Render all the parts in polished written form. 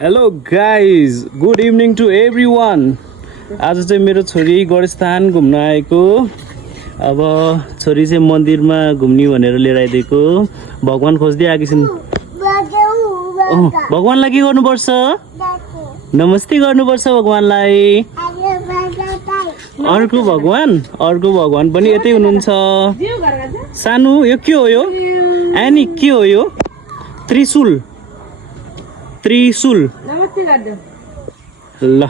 Hello guys good evening to every one. आज चाहिँ मेरो छोरी गढस्थान घुम्न आएको। अब छोरी चाहिँ मन्दिरमा घुम्ने भनेर लिएर आइदिएको। भगवान खोज्दै आएकी छिन्। भगवानलाई के गर्नुपर्छ? नमस्ते गर्नुपर्छ भगवानलाई। अर्को भगवान पनि यतै हुनुहुन्छ। सानो यो के हो? यो एनी के हो? यो त्रिशूल नमस्ते गर्दै ल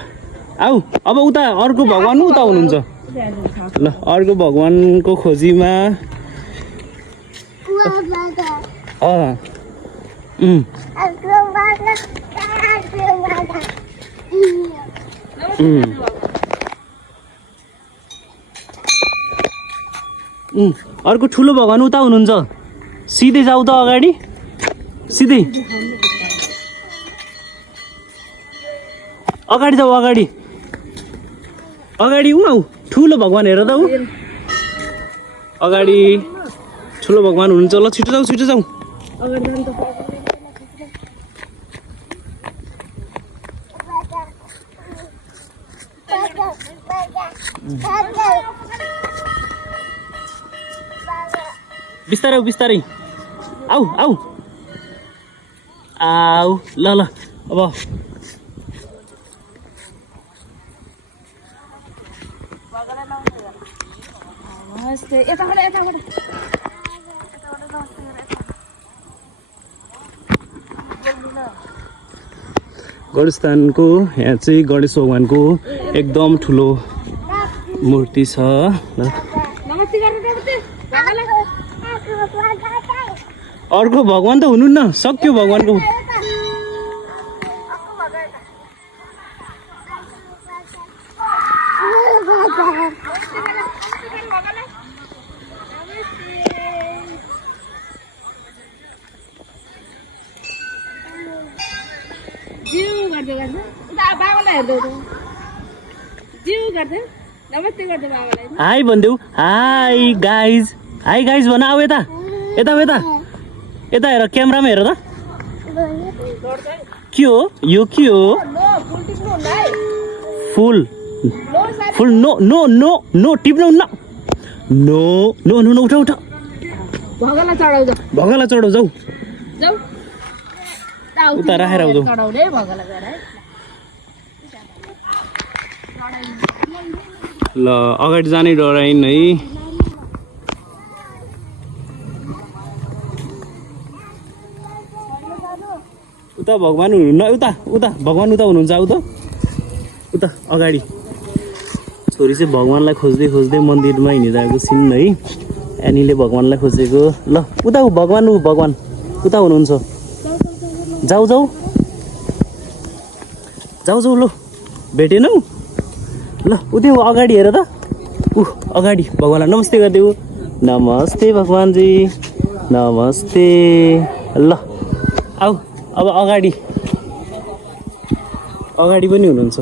आऊ। अब उता अर्को भगवान उता हुनुहुन्छ। ल अर्को भगवानको खोजीमा अर्को ठुलो भगवान उता हुनुहुन्छ। सिधै जाऊ त अगाडि, सिधै अगाडि जाऊ, अगाडि आऊ। ठुलो भगवान हेर त ऊ अगाडि ठुलो भगवान हुनुहुन्छ। ल छिटो जाऊ। बिस्तारै आऊ। ल अब गढस्थानको यहाँ चाहिँ गणेश भगवानको एकदम ठुलो मूर्ति छ। अर्को भगवान त हुनुहुन्न, सक्यो भगवानको। हाई भनिदेऊ। हाई गाइज भन। आऊ यता हेर, क्यामेरामा हेर त। के हो यो? के हो? फुल नो टिप्नु हुन्न। नो उठ। भगला चढाउ जाऊ। उता राखेर आउँछौ। ल अगाडि जानै डराइन है। उता भगवान हुनुहुन्न। उता भगवान उता हुनुहुन्छ। आऊ त उता अगाडि। छोरी चाहिँ भगवानलाई खोज्दै मन्दिरमा हिँडिरहेको छिन् है। एनीले भगवानलाई खोजेको। ल उता भगवान उता हुनुहुन्छ। जाऊ ल भेटेनौ। ल उतै अगाडि हेर त। अगाडि भगवानलाई नमस्ते गरिदेऊ। नमस्ते भगवानजी, नमस्ते। ल आऊ अब अगाडि पनि हुनुहुन्छ।